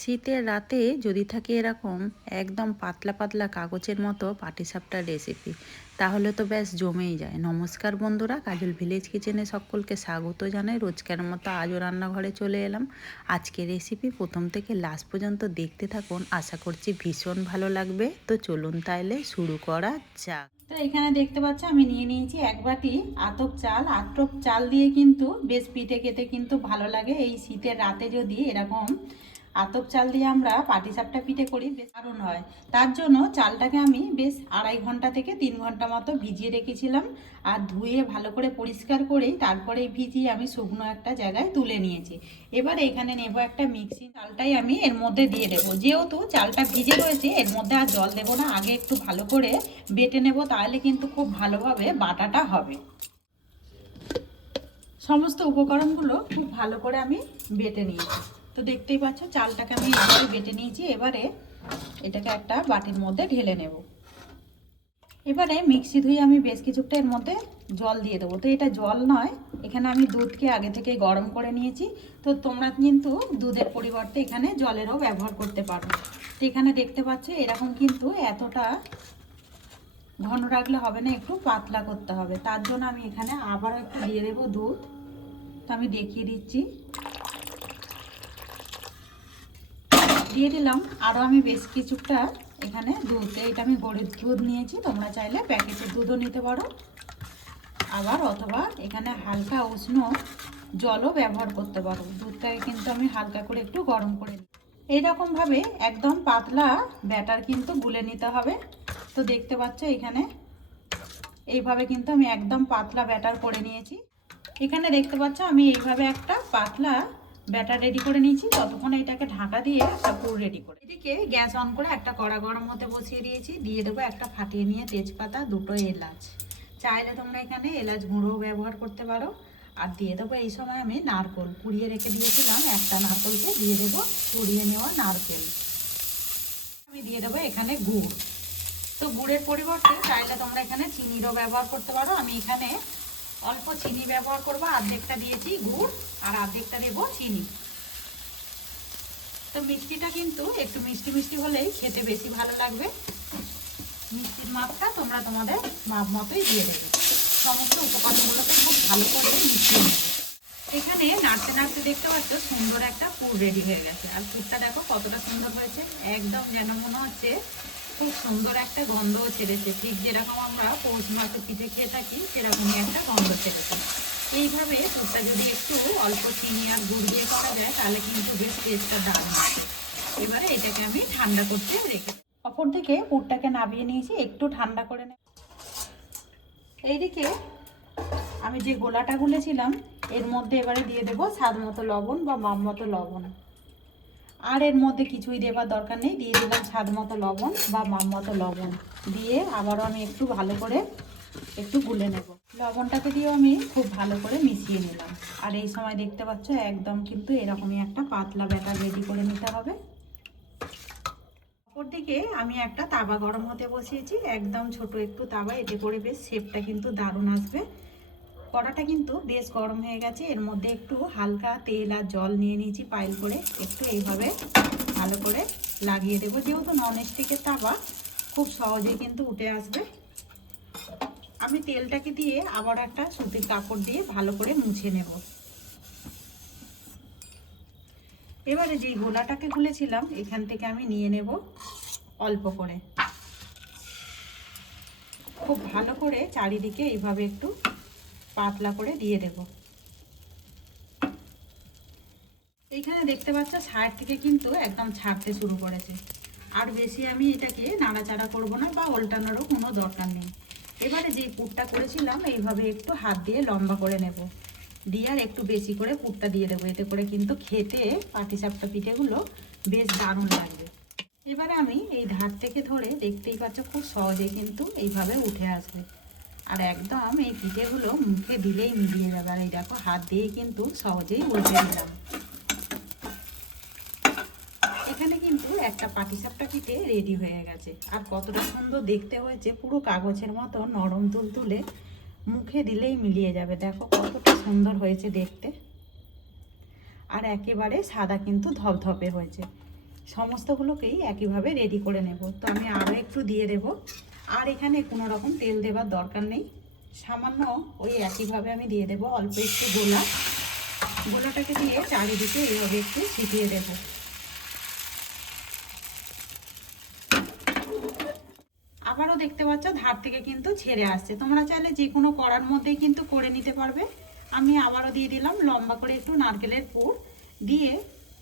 শীতের রাতে যদি থাকে এরকম একদম পাতলা পাতলা কাগজের মতো পাটিসাপটার রেসিপি, তাহলে তো ব্যাস জমেই যায়। নমস্কার বন্ধুরা, কাজল ভিলেজ কিচেনে সকলকে স্বাগত জানাই। রোজকার মতো আজও রান্নাঘরে চলে এলাম। আজকে রেসিপি প্রথম থেকে লাস্ট পর্যন্ত দেখতে থাকুন, আশা করছি ভীষণ ভালো লাগবে। তো চলুন তাইলে শুরু করা যাক। তো এখানে দেখতে পাচ্ছ আমি নিয়ে নিয়েছি এক বাটি আতপ চাল। আতপ চাল দিয়ে কিন্তু বেশ পিঠে খেতে কিন্তু ভালো লাগে। এই শীতের রাতে যদি এরকম আতপ চাল দিয়ে আমরা পাটিসাপটা পিঠে করি বেশ দারুণ হয়। তার জন্য চালটাকে আমি বেশ 2.5 ঘন্টা থেকে 3 ঘন্টা মতো ভিজিয়ে রেখেছিলাম। আর ধুয়ে ভালো করে পরিষ্কার করেই তারপরে ভিজিয়ে আমি শুকনো একটা জায়গায় তুলে নিয়েছি। এবার এখানে নেব একটা মিক্সি। চালটাই আমি এর মধ্যে দিয়ে দেবো। যেহেতু চালটা ভিজে রয়েছে এর মধ্যে আর জল দেবো না, আগে একটু ভালো করে বেটে নেব, তাহলে কিন্তু খুব ভালোভাবে বাটাটা হবে। সমস্ত উপকরণগুলো খুব ভালো করে আমি বেটে নিয়েছি। তো দেখতেই পাচ্ছ চালটাকে আমি এভাবে বেটে নিয়েছি। এবারে এটাকে একটা বাটির মধ্যে ঢেলে নেব। এবারে মিক্সি ধুয়ে আমি বেশ কিছুটা এর মধ্যে জল দিয়ে দেবো। তো এটা জল নয়, এখানে আমি দুধকে আগে থেকে গরম করে নিয়েছি। তো তোমরা কিন্তু দুধের পরিবর্তে এখানে জলেরও ব্যবহার করতে পারো। তো এখানে দেখতে পাচ্ছ এরকম কিন্তু এতটা ঘন রাখলে হবে না, একটু পাতলা করতে হবে। তার জন্য আমি এখানে আবারও একটু দিয়ে দেবো দুধ। তো আমি দেখিয়ে দিচ্ছি, দিয়ে দিলাম আরও আমি বেশ কিছুটা এখানে দুধ। এটা আমি গরুর দুধ নিয়েছি, তোমরা চাইলে প্যাকেটের দুধও নিতে পারো, আবার অথবা এখানে হালকা উষ্ণ জলও ব্যবহার করতে পারো। দুধটাকে কিন্তু আমি হালকা করে একটু গরম করে নিই। এইরকমভাবে একদম পাতলা ব্যাটার কিন্তু গুলে নিতে হবে। তো দেখতে পাচ্ছ এখানে এইভাবে কিন্তু আমি একদম পাতলা ব্যাটার করে নিয়েছি। এখানে দেখতে পাচ্ছ আমি এইভাবে একটা পাতলা ব্যাটার রেডি করে নিয়েছি। ততক্ষণ এটাকে ঢাকা দিয়ে একটা পুর রেডি করে, এদিকে গ্যাস অন করে একটা কড়া গরম হতে বসিয়ে দিয়েছি। দিয়ে দেবো একটা ফাটিয়ে নিয়ে তেজপাতা, দুটো এলাচ। চাইলে তোমরা এখানে এলাচ গুঁড়ো ব্যবহার করতে পারো। আর দিয়ে দেবো এই সময় আমি নারকেল কুড়িয়ে রেখে দিয়েছিলাম, একটা নারকেলকে দিয়ে দেবো কুড়িয়ে নেওয়া নারকেল। আমি দিয়ে দেবো এখানে গুড়। তো গুড়ের পরিবর্তে চাইলে তোমরা এখানে চিনিরও ব্যবহার করতে পারো। আমি এখানে অল্প চিনি ব্যবহার করবো, অর্ধেকটা দিয়েছি গুড় আর অর্ধেকটা দেবো চিনি। তো মিষ্টিটা কিন্তু একটু মিষ্টি মিষ্টি হলেই খেতে বেশি ভালো লাগবে। মিষ্টির মাপটা তোমরা তোমাদের মাপ মতোই দিয়ে দেবে। সমস্ত উপকরণগুলোকে খুব ভালো করে মিশিয়ে নেবে। এখানে নাড়তে নাড়তে দেখতে পাচ্ছ সুন্দর একটা পুর রেডি হয়ে গেছে। আর পুরটা দেখো কতটা সুন্দর হয়েছে, একদম যেন মনে হচ্ছে খুব সুন্দর একটা গন্ধও ছেড়েছে। ঠিক যেরকম আমরা পৌষ মাসে পিঠে খেয়ে থাকি সেরকমই একটা গন্ধ ছেড়েছে। এইভাবে পুরটা যদি একটু অল্প চিনি আর গুড় দিয়ে করা যায় তাহলে কিন্তু বেশ টেস্টটা দারুণ হবে। এবারে এটাকে আমি ঠান্ডা করতে রেখে, অপর দিকে পুরটাকে নামিয়ে নিয়েছি, একটু ঠান্ডা করে নেব। এইদিকে আমি যে গোলাটা গুলেছিলাম এর মধ্যে এবারে দিয়ে দেবো স্বাদ মতো লবণ বা মাপ মতো লবণ। আর এর মধ্যে কিছুই দেবার দরকার নেই, দিয়ে দিলাম স্বাদ মতো লবণ বা মাপ মতো লবণ। দিয়ে আবারও আমি একটু ভালো করে একটু গুলে নেব। লবণটাকে দিয়েও আমি খুব ভালো করে মিশিয়ে নিলাম। আর এই সময় দেখতে পাচ্ছ একদম কিন্তু এরকমই একটা পাতলা ব্যাটার রেডি করে নিতে হবে। অপরদিকে আমি একটা তাওয়া গরম হতে বসিয়েছি, একদম ছোট একটু তাওয়া, এতে করে বেশ শেপটা কিন্তু দারুণ আসবে। কড়াটা কিন্তু বেশ গরম হয়ে গেছে, এর মধ্যে একটু হালকা তেল আর জল নিয়ে নিয়েছি পাইল করে, একটু এইভাবে ভালো করে লাগিয়ে দেবো। যেহেতু ননস্টিকের তাওয়া খুব সহজেই কিন্তু উঠে আসবে। আমি তেলটাকে দিয়ে আবার একটা সুতির কাপড় দিয়ে ভালো করে মুছে নেব। এবারে যেই গোলাটাকে গুলেছিলাম এখান থেকে আমি নিয়ে নেব অল্প করে। খুব ভালো করে চারিদিকে এইভাবে একটু পাতলা করে দিয়ে দেব। এইখানে দেখতে পাচ্ছ সাইড থেকে কিন্তু একদম ছাড়তে শুরু করেছে। আর বেশি আমি এটাকে নাড়াচাড়া করব না বা উল্টানোরও কোনো দরকার নেই। এবারে যে পুরটা করেছিলাম এইভাবে একটু হাত দিয়ে লম্বা করে নেব, দিয়ে আর একটু বেশি করে পুরটা দিয়ে দেবো। এতে করে কিন্তু খেতে পাটিসাপটা পিঠেগুলো বেশ দারুণ লাগবে। এবারে আমি এই ধার থেকে ধরে দেখতেই পাচ্ছ খুব সহজেই কিন্তু এইভাবে উঠে আসবে। আর একদম এই পিঠেগুলো মুখে দিলেই মিলিয়ে যাবে। আর এই দেখো হাত দিয়ে কিন্তু সহজেই উল্টে দিলাম। এখানে কিন্তু একটা পাটিসাপটা পিঠে রেডি হয়ে গেছে। আর কতটা সুন্দর দেখতে হয়েছে, পুরো কাগজের মতো নরম তুলতুলে, মুখে দিলেই মিলিয়ে যাবে। দেখো কতটা সুন্দর হয়েছে দেখতে, আর একেবারে সাদা কিন্তু ধপধপে হয়েছে। সমস্তগুলোকেই একইভাবে রেডি করে নেব। তো আমি আরও একটু দিয়ে দেব। আর এখানে কোনো রকম তেল দেওয়ার দরকার নেই, সামান্য ওই একইভাবে আমি দিয়ে দেব অল্প একটু গোলাটাকে দিয়ে চারিদিকে এইভাবে একটু ছিটিয়ে দেব। আবারও দেখতে পাচ্ছ ধার থেকে কিন্তু ছেড়ে আসছে। তোমরা চাইলে যে কোনো কড়ার মধ্যেই কিন্তু করে নিতে পারবে। আমি আবারও দিয়ে দিলাম লম্বা করে একটু নারকেলের পুর, দিয়ে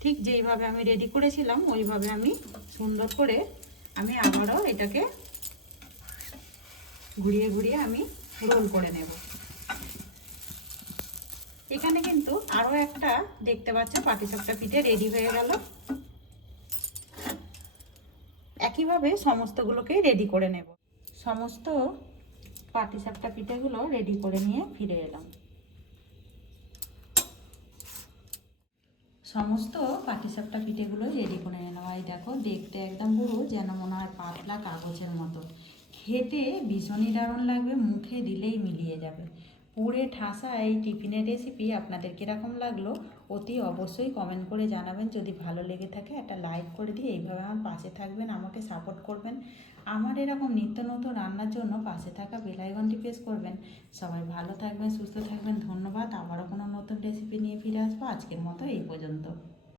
ঠিক যেইভাবে আমি রেডি করেছিলাম ওইভাবে আমি সুন্দর করে আমি আবারও এটাকে ঘুরিয়ে ঘুরিয়ে আমি রোল করে নেব। এখানে কিন্তু আরও একটা দেখতে পাচ্ছ পাটিসাপটা পিঠে রেডি হয়ে গেল। একইভাবে সমস্তগুলোকে রেডি করে নেব। সমস্ত পাটিসাপটা পিঠেগুলো রেডি করে নিয়ে ফিরে এলাম। সমস্ত পাটিসাপটা পিঠেগুলো রেডি করে নিলাম। এই দেখো দেখতে একদম পুরো যেন মনে হয় পাতলা কাগজের মতো, খেতে ভীষণই দারুণ লাগবে, মুখে দিলেই মিলিয়ে যাবে। পুরে ঠাসা এই টিফিনের রেসিপি আপনাদের কীরকম লাগলো অতি অবশ্যই কমেন্ট করে জানাবেন। যদি ভালো লেগে থাকে একটা লাইক করে দিয়ে এইভাবে আমার পাশে থাকবেন, আমাকে সাপোর্ট করবেন। আমার এরকম নিত্য নতুন রান্নার জন্য পাশে থাকা বেল আইকনটি প্রেস করবেন। সবাই ভালো থাকবেন, সুস্থ থাকবেন, ধন্যবাদ। আবারও কোনো নতুন রেসিপি নিয়ে ফিরে আসবো। আজকের মতো এই পর্যন্ত।